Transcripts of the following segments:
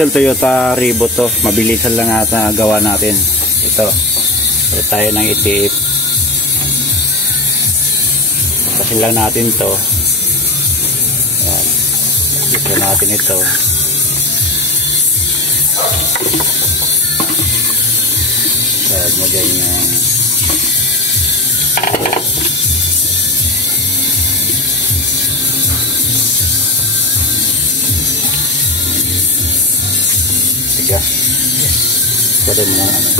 idol, Toyota Revo to. Mabilisan lang ata gawa natin. Ito. Ito tayo ng itiip. Kasi lang natin to. Yan. Ito natin ito. Saan mo ganyan. Tiga. Pwede mo lang ano.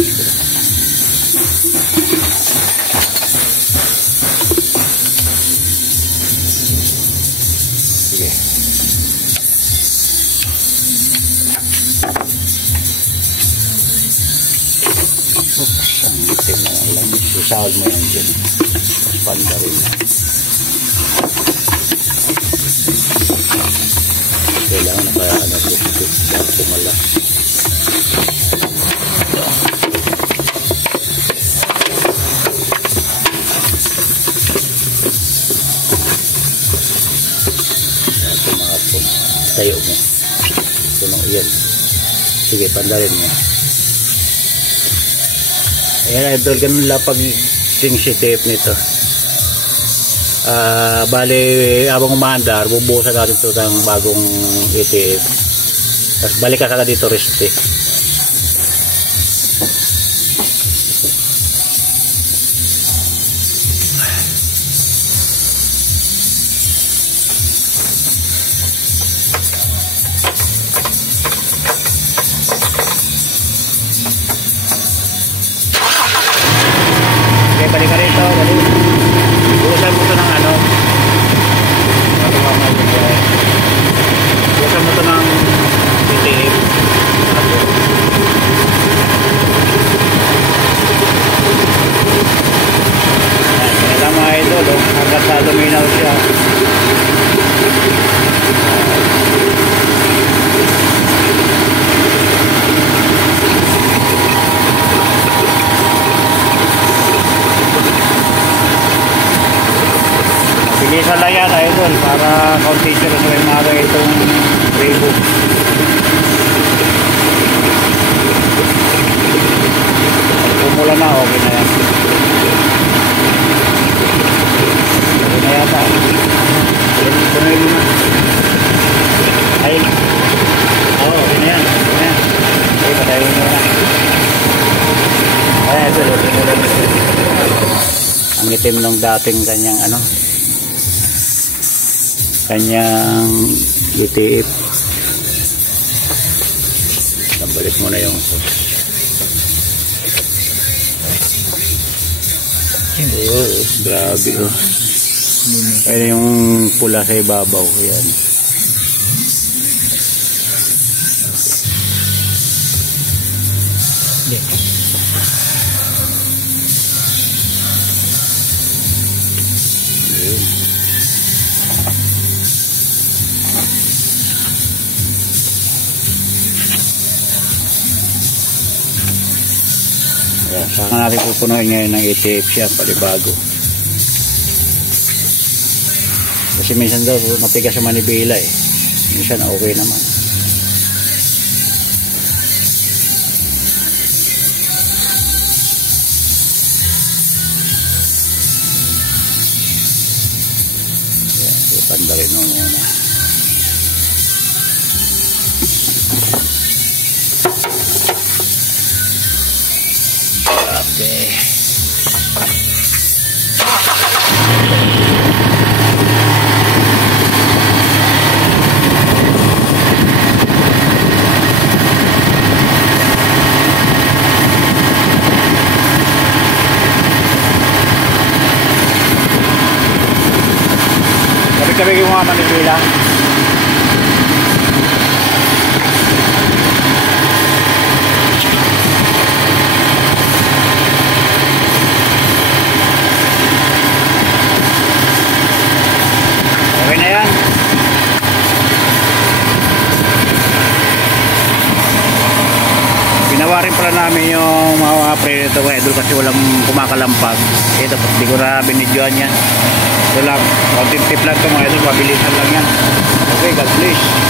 Sige. Ang itim na lang. Susahod mo yan dyan. Panda rin. Kailangan na kaya nag-upit. Kaya pumala. Kaya tumapon. Tayo mo. Tunong iyan. Sige, panda rin mo. Ayan idol, ganun lang pag si tape nito. Bale, abang umaandar, bubuhusan natin ito ng bagong ETF. Tapos balik ka kagad dito, reste. Balik ka rito, balik. Buhusan mo ito ng ano. Buhusan mo ito ng itim. Kailangan mga idol, hanggang sa luminaw siya. Bilisan lang yan idol para kaunti siya sa may mga itong Revo. Pumula na, okay na yan. Okay na yata. Tunay mo na. Ayun. Oo, okay na yan. Okay na yan. Okay, patayin mo na. Ay, idol, okay na lang. Ang itim ng dating kanyang ano, kanyang itiip. Balik mo na yung grabe oh. Kaya yung pula sa ibabaw yan. Saka natin pupunuin ngayon ng ETF siya, palibago. Kasi minsan daw matigas sa manibela eh. Minsan okay naman. Yan, ipanda rin mo muna. Okay. Sabi yung mga manipila. Okay na yan. Ginawa rin pala namin yung mga predator mga idol kasi walang kumakalampag. Ito, hindi ko na binidyoan yan. Ito lang, konting tip lang ito mga idol, mabilisan lang yan. Okay, God bless.